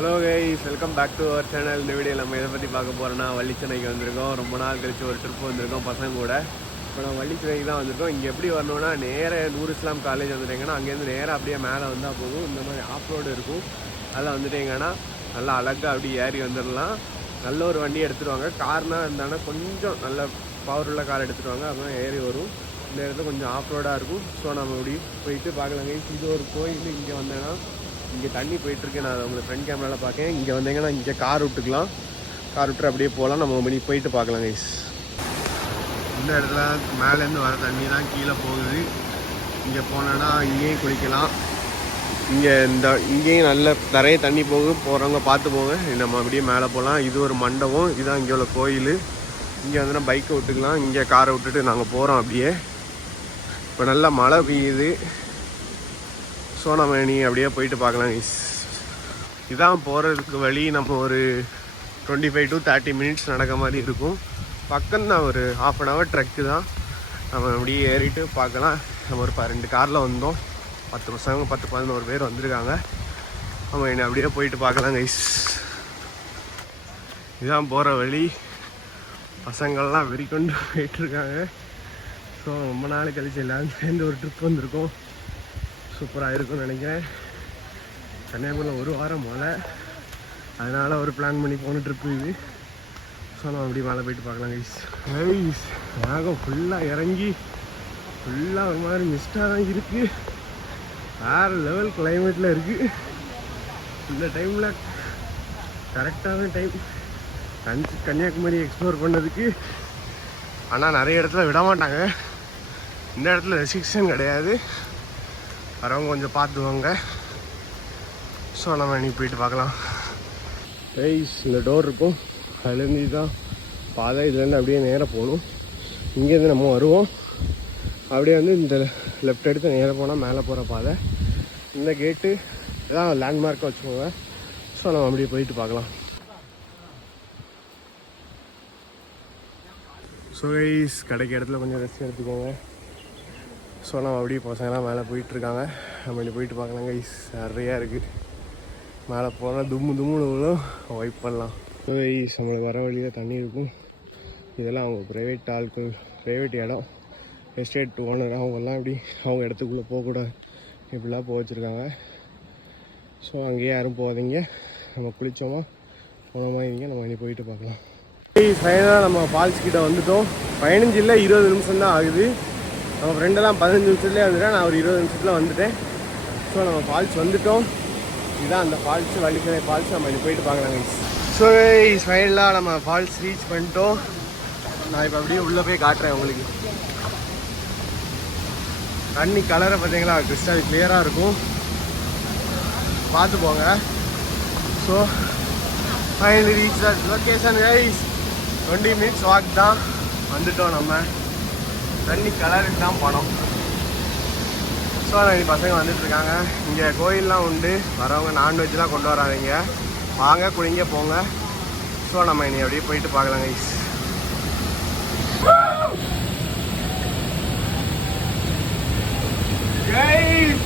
Hello guys, welcome back to our channel. இந்த வீடியோவில் நம்ம எதை பற்றி பார்க்க போகிறோன்னா வள்ளிச்சென்னைக்கு வந்திருக்கோம். ரொம்ப நாள் கழிச்சு ஒரு ட்ரிப் வந்திருக்கோம் பசங்க கூட. இப்போ நம்ம வள்ளிச்சென்னைக்கு தான் வந்திருக்கோம். இங்கே எப்படி வரணும்னா நேராக நூர் இஸ்லாம் காலேஜ் வந்துட்டீங்கன்னா அங்கேருந்து நேராக அப்படியே மேலே வந்தால் போகும். இந்த மாதிரி ஆஃப் ரோடு இருக்கும். அதில் வந்துட்டீங்கன்னா நல்லா அழகாக அப்படி ஏறி வந்துடலாம். நல்ல ஒரு வண்டி எடுத்துருவாங்க. கார்னால் இருந்தாங்கன்னா கொஞ்சம் நல்ல பவர் உள்ள கார் எடுத்துருவாங்க. அப்புறம் ஏறி வரும். இந்த இடத்துல கொஞ்சம் ஆஃப் ரோடாக இருக்கும். ஸோ நம்ம இப்படி போயிட்டு பார்க்கலாம் கைஸ். இது ஒரு கோயில். இங்கே வந்தேன்னா இங்கே தண்ணி போயிட்டுருக்கு. நான் உங்களுக்கு ஃப்ரண்ட் கேமராவில் பார்க்கேன். இங்கே வந்தீங்கன்னா இங்கே கார் விட்டுக்கலாம். கார் விட்டு அப்படியே போகலாம். நம்ம மணி போயிட்டு பார்க்கலாம் கைஸ். இந்த இடத்துல மேலேருந்து வர தண்ணி தான் கீழே போகுது. இங்கே போனோன்னா இங்கேயும் குளிக்கலாம். இங்கேயும் நல்ல நிறைய தண்ணி போகிறவங்க பார்த்து போங்க. நம்ம அப்படியே மேலே போகலாம். இது ஒரு மண்டபம். இதுதான் இங்கே உள்ள கோயில். இங்கே வந்துன்னா பைக்கை விட்டுக்கலாம். இங்கே காரை விட்டுட்டு நாங்கள் போகிறோம் அப்படியே. இப்போ நல்லா மழை பெய்யுது. ஸோ நம்ம நீ அப்படியே போயிட்டு பார்க்கலாம் கைஸ். இதான் போகிறதுக்கு வழி. நம்ம ஒரு 25 to 30 minutes நடக்க மாதிரி இருக்கும். பக்கம்தான், ஒரு ½ an hour ட்ரெக்கு தான். நம்ம அப்படியே ஏறிட்டு பார்க்கலாம். நம்ம ஒரு 2 காரில் வந்தோம். 10 பசங்க 10-11 பேர் வந்திருக்காங்க. நம்ம என்ன அப்படியே போயிட்டு பார்க்கலாம் கைஸ். இதுதான் போகிற வழி. பசங்கள்லாம் வெறிக்கொண்டு போயிட்டுருக்காங்க. ஸோ ரொம்ப நாள் கழிச்சு எல்லோரும் சேர்ந்து ஒரு ட்ரிப் வந்திருக்கோம். சூப்பராக இருக்கும்னு நினைக்கிறேன். கன்னியாகுமரியில் ஒரு வாரம் மழை, அதனால் ஒரு பிளான் பண்ணி போன ட்ரிப்பு இது. ஸோ நம்ம அப்படி மேலே போயிட்டு பார்க்கலாம் கைஸ். மேகம் ஃபுல்லாக இறங்கி ஃபுல்லாக ஒரு மாதிரி மிஸ்டாக தான் இருக்குது. வேறு லெவல் கிளைமேட்டில் இருக்குது. இந்த டைமில் கரெக்டான டைம் கன்னியாகுமரி எக்ஸ்ப்ளோர் பண்ணதுக்கு. ஆனால் நிறைய இடத்துல விட மாட்டாங்க. இந்த இடத்துல ரெஸ்ட்ரிக்ஷன் கிடையாது. வரவங்க கொஞ்சம் பார்த்துவாங்க. ஸோ நம்ம இன்னைக்கு போயிட்டு பார்க்கலாம் கைஸ். இந்த டோர் இருக்கும். அதுலேருந்து இதுதான் பாதை. இதுலேருந்து அப்படியே நேராக போகணும். இங்கேருந்து நம்ம வருவோம். அப்படியே வந்து இந்த லெஃப்ட் எடுத்து நேராக போனால் மேலே போகிற பாதை. இந்த கேட்டு இதான் லேண்ட்மார்க்காக வச்சுக்கோங்க. ஸோ நம்ம அப்படியே போயிட்டு பார்க்கலாம். ஸோ கைஸ், கிடைக்க இடத்துல கொஞ்சம் ரெஸ்ட் எடுத்துக்கோங்க. ஸோ நம்ம அப்படியே பசங்களாம் மேலே போயிட்டுருக்காங்க. நம்ம இங்கே போயிட்டு பார்க்கலாம் கைஸ். நிறையா இருக்குது. மேலே போனால் தும்முன்னு வைப் பண்ணலாம். ஸோ கைஸ், நம்மளுக்கு வர வழியில் தண்ணி இருக்கும். இதெல்லாம் அவங்க ப்ரைவேட் ஆட்கள், ப்ரைவேட் இடம், எஸ்டேட் ஓனர் அவங்கெல்லாம் இப்படி அவங்க இடத்துக்குள்ளே போகக்கூடாது இப்படிலாம் போக வச்சுருக்காங்க. ஸோ அங்கேயே யாரும் போகாதீங்க. நம்ம குளித்தோமா போனோமா இங்கே நம்ம இங்கே போயிட்டு பார்க்கலாம். ஃபைனலாக நம்ம ஃபால்ஸ் கிட்ட வந்துட்டோம். 15 இல்லை 20 நிமிஷம் தான் ஆகுது. நம்ம ஃப்ரெண்டெல்லாம் 15 நிமிஷத்துலேயே வந்துட்டேன். நான் ஒரு 20 நிமிஷத்தில் வந்துட்டேன். ஸோ நம்ம ஃபால்ஸ் வந்துவிட்டோம். இதுதான் அந்த ஃபால்ஸ், வள்ளிச்சென்னை ஃபால்ஸ். நம்ம இங்கே போயிட்டு பார்க்கலாம் கைஸ். ஸோ ஃபைனலாக நம்ம ஃபால்ஸ் ரீச் பண்ணிட்டோம். நான் இப்போ அப்படியே உள்ளே போய் காட்டுறேன் உங்களுக்கு. தண்ணி கலரை பார்த்தீங்களா, கிறிஸ்டல் கிளியராக இருக்கும். பார்த்து போங்க. So finally reach the location guys. 20 minutes walk தான். வந்துட்டோம். நம்ம தண்ணி கலருக்கு தான் போனோம். ஸோ அதான் பசங்க வந்துட்டுருக்காங்க. இங்கே கோயிலெலாம் உண்டு. வரவங்க நான்வெஜ்லாம் கொண்டு வராதிங்க. வாங்க, குளிங்க, போங்க. ஸோ நம்ம இனி அப்படியே போயிட்டு பார்க்கலாம் கைஸ்.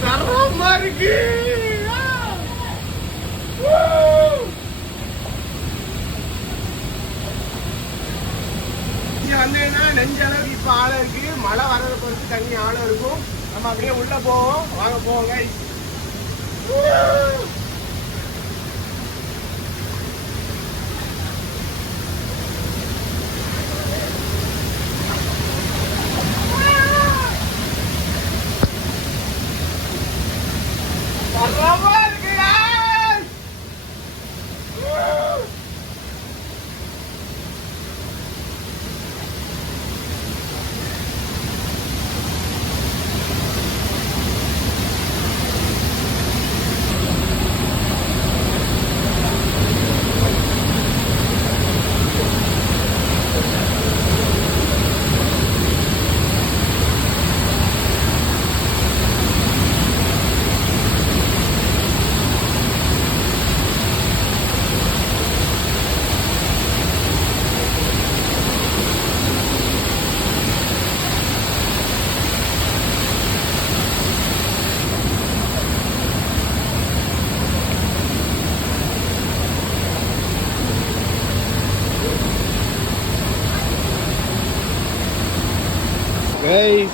தரமா இருக்கு. இங்கே வந்தீங்கன்னா நெஞ்ச அளவுக்கு இப்போ ஆழம் இருக்குது. மழை வர்றதை பொறுத்து தண்ணி ஆழம் இருக்கும். நம்ம அப்படியே உள்ளே போவோம். வாங்க போவோங்க.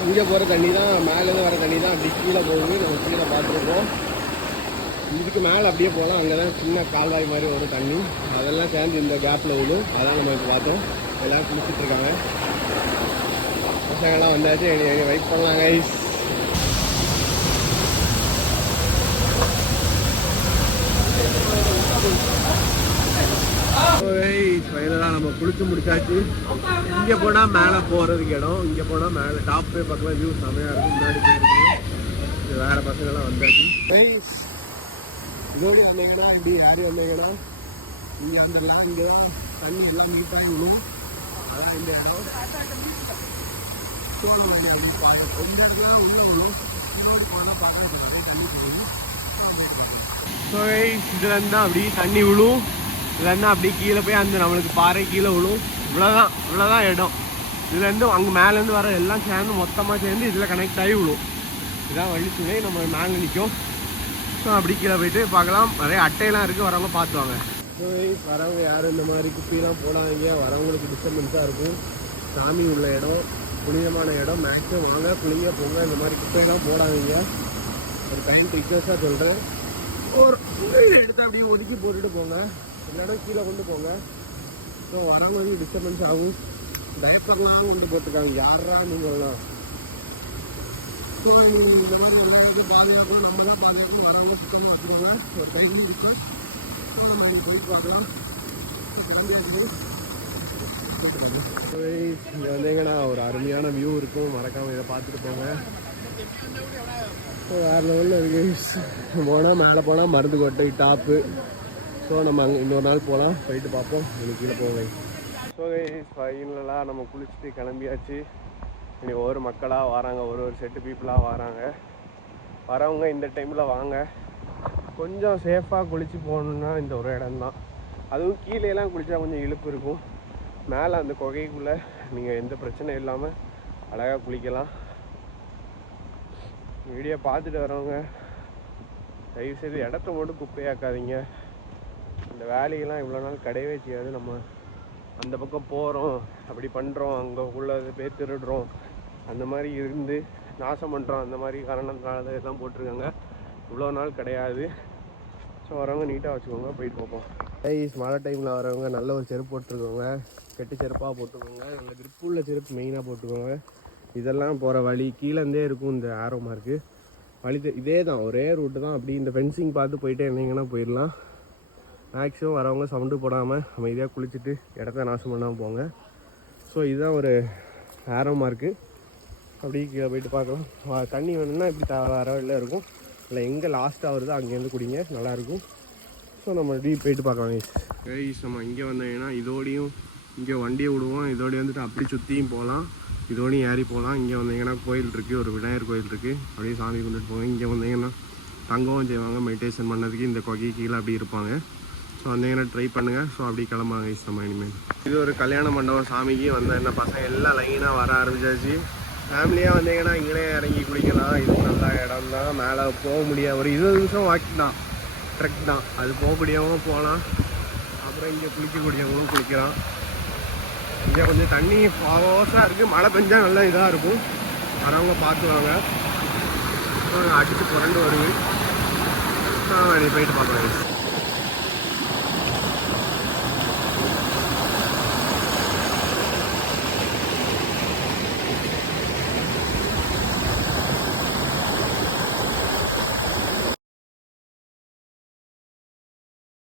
இங்கே போகிற தண்ணி தான், மேலேருந்து வர தண்ணி தான் அப்படி கீழே போகுது. நம்ம கீழே பார்த்துருக்கோம். இதுக்கு மேலே அப்படியே போகலாம். அங்கே தான் சின்ன கால்வாய் மாதிரி வரும் தண்ணி, அதெல்லாம் சேர்ந்து இந்த கேப்பில் விடும். அதான் நம்ம இப்போ பார்த்தோம். எல்லாம் குளிச்சுட்டு இருக்காங்க. பசங்கள்லாம் வந்தாச்சு. வெயிட் பண்ணலாம் கைஸ். ஃபைனலாக நம்ம குளிச்சு முடிச்சாச்சு. இங்கே போனால் மேலே போகிறதுக்கு இடம், இங்கே போனால் மேலே டாப் போய் பார்க்கலாம். வியூ செமையாக இருக்கும். முன்னாடி போயிருக்கோம். வேறு பசங்கள்லாம் வந்தாச்சு. இதோடு வந்தீங்கன்னா இப்படி யாரும் வந்தீங்கன்னா இங்கே வந்துடலாம். இங்கே தான் தண்ணி எல்லாம் நீட்டாகி விடும். அதான் இந்த இடம். சோழ வண்டி அப்படி பார்க்க கொஞ்சம் இடத்துல உள்ளே விடும். இன்னொரு போனால் பார்க்க தண்ணி போகுது. ஸோ இதுலேருந்து தான் அப்படி தண்ணி விழும். இதுலேருந்து அப்படியே கீழே போய் அந்த நம்மளுக்கு பாறை கீழே விழும். இவ்வளோதான் இடம். இதுலேருந்து அங்கே மேலேருந்து வர எல்லாம் சேர்ந்து மொத்தமாக சேர்ந்து இதில் கனெக்ட் ஆகி விழும். இதுதான் வழி துணை. நம்ம மேலே நிற்கும். ஸோ அப்படி கீழே போயிட்டு பார்க்கலாம். நிறைய அட்டையெல்லாம் இருக்குது. வரவங்க பார்த்துவாங்க. ஸோ வரவங்க யாரும் இந்த மாதிரி குப்பிலாம் போடாதீங்க. வரவங்களுக்கு டிஸ்டர்பன்ஸாக இருக்கும். சாமி உள்ள இடம், புனிதமான இடம். மேக்ஸிமம் வாங்க, குளிங்க, போங்க. இந்த மாதிரி குப்பையெல்லாம் போடாதீங்க. ஒரு டைம் ரிக்வெஸ்ட்டாக சொல்கிறேன். ஒரு எடுத்து அப்படியே ஒதுக்கி போட்டுட்டு போங்க. இல்லைன்னா கீழே கொண்டு போங்க. ஸோ வரவங்களுக்கு டிஸ்டர்பன்ஸ் ஆகும். டயப்பர்லாம் கொண்டு போட்டுருக்காங்க. யாரா நீங்கள்லாம்? ஸோ எங்களுக்கு இந்த மாதிரி ஒரு வேலைக்கு பாதுகாக்கணும், நம்மளாம் பாதுகாக்கணும். வரவங்க சுத்தமாக வச்சுருவாங்க. ஒரு டைம் ரிக்வெஸ்ட். ஸோ நம்ம இங்கே போயிட்டு பார்க்கலாம். இங்கே வந்தீங்கன்னா ஒரு அருமையான வியூ இருக்கும். மறக்காமல் இதை பார்த்துட்டு போங்க. வேறு லெவலில் இருக்குது. போனால் மேலே போனால் மருந்து கொட்டை டாப்பு. ஸோ நம்ம அங்கே இன்னொரு நாள் போகலாம். போயிட்டு பார்ப்போம். இன்னைக்கு கீழே போவேன். ஸோ ஃபைனலாக நம்ம குளிச்சுட்டு கிளம்பியாச்சு. இனி ஒவ்வொரு மக்களாக வராங்க, ஒரு செட்டு பீப்புளாக வராங்க. வரவங்க இந்த டைமில் வாங்க. கொஞ்சம் சேஃபாக குளித்து போகணுன்னா இந்த ஒரு இடம்தான். அதுவும் கீழேலாம் குளித்தா கொஞ்சம் இழுப்பு இருக்கும். மேலே அந்த குகைக்குள்ளே நீங்கள் எந்த பிரச்சனையும் இல்லாமல் அழகாக குளிக்கலாம். வீடியோ பார்த்துட்டு வரவங்க தயவுசெய்து இடத்த மட்டும் குப்பையாக்காதீங்க. இந்த வேலையெல்லாம் இவ்வளோ நாள் கிடையவே செய்யாது. நம்ம அந்த பக்கம் போகிறோம், அப்படி பண்ணுறோம், அங்கே உள்ளது போய் திருடுறோம், அந்த மாதிரி இருந்து நாசம் பண்ணுறோம். அந்த மாதிரி காரணத்தினால இதெல்லாம் போட்டிருக்காங்க. இவ்வளோ நாள் கிடையாது. ஸோ வரவங்க நீட்டாக வச்சுக்கோங்க. போயிட்டு பார்ப்போம். மழை டைமில் வரவங்க நல்ல ஒரு செருப்பு போட்டுருக்கோங்க. கெட்டு செருப்பாக போட்டுக்கோங்க. நல்ல கிரிப்பு உள்ள செருப்பு மெயினாக போட்டுக்கோங்க. இதெல்லாம் போகிற வழி கீழேருந்தே இருக்கும். இந்த ஆரோ மார்க்கு வழி இதே தான், ஒரே ரூட்டு தான். அப்படி இந்த ஃபென்சிங் பார்த்து போயிட்டே இருந்தீங்கன்னா போயிடலாம். மேக்ஸிமம் வரவங்க சவுண்டு போடாமல் அமைதியாக குளிச்சுட்டு இடத்த நாசம் பண்ணாமல் போங்க. ஸோ இதுதான் ஒரு ஆரோ மார்க்கு. அப்படி கீழே போயிட்டு பார்க்கலாம். தண்ணி வேணும்னா இப்படி வர வழியில் இருக்கும். இல்லை எங்கே லாஸ்ட்டாக வருதோ அங்கேருந்து குடிங்க, நல்லாயிருக்கும். ஸோ நம்ம இப்படி போயிட்டு பார்க்கலாம். கைஸ் நம்ம இங்கே வந்தீங்கன்னா இதோடையும் இங்கே வண்டியை விடுவோம். இதோடய வந்துட்டு அப்படி சுற்றியும் போகலாம், இதோடையும் ஏறி போகலாம். இங்கே வந்தீங்கன்னா கோயில் இருக்குது, ஒரு விநாயகர் கோயில் இருக்குது. அப்படியே சாமி கும்பிட்டு போங்க. இங்கே வந்தீங்கன்னா தங்கவும் செய்வாங்க, மெடிடேஷன் பண்ணதுக்கு இந்த கொகை கீழே அப்படி இருப்பாங்க. ஸோ வந்தீங்கன்னா ட்ரை பண்ணுங்கள். ஸோ அப்படி கிளம்பாங்க இஷ்டமாக இனிமேல். இது ஒரு கல்யாண மண்டபம். சாமிக்கு வந்த என்ன பசங்க எல்லாம் லைனாக வர ஆரம்பிச்சாச்சு. ஃபேமிலியாக வந்தீங்கன்னா இங்கே இறங்கி குளிக்கலாம். இது நல்ல இடம் தான். மேலே போக முடியாது, ஒரு 20 நிமிஷம் வாக்கிங் தான், ட்ரெக் தான். அது போக முடியாமல் போகலாம். அப்புறம் இங்கே குளிக்கக்கூடியவங்களும் குளிக்கலாம். இங்கே கொஞ்சம் தண்ணி ஃபாஸ்ட்டாக இருக்குது. மழை பெஞ்சால் நல்லா இதாக இருக்கும். வரவங்க பார்த்துவாங்க. அடித்து புரண்டு வருது. நீ போயிட்டு பார்க்கலாம்.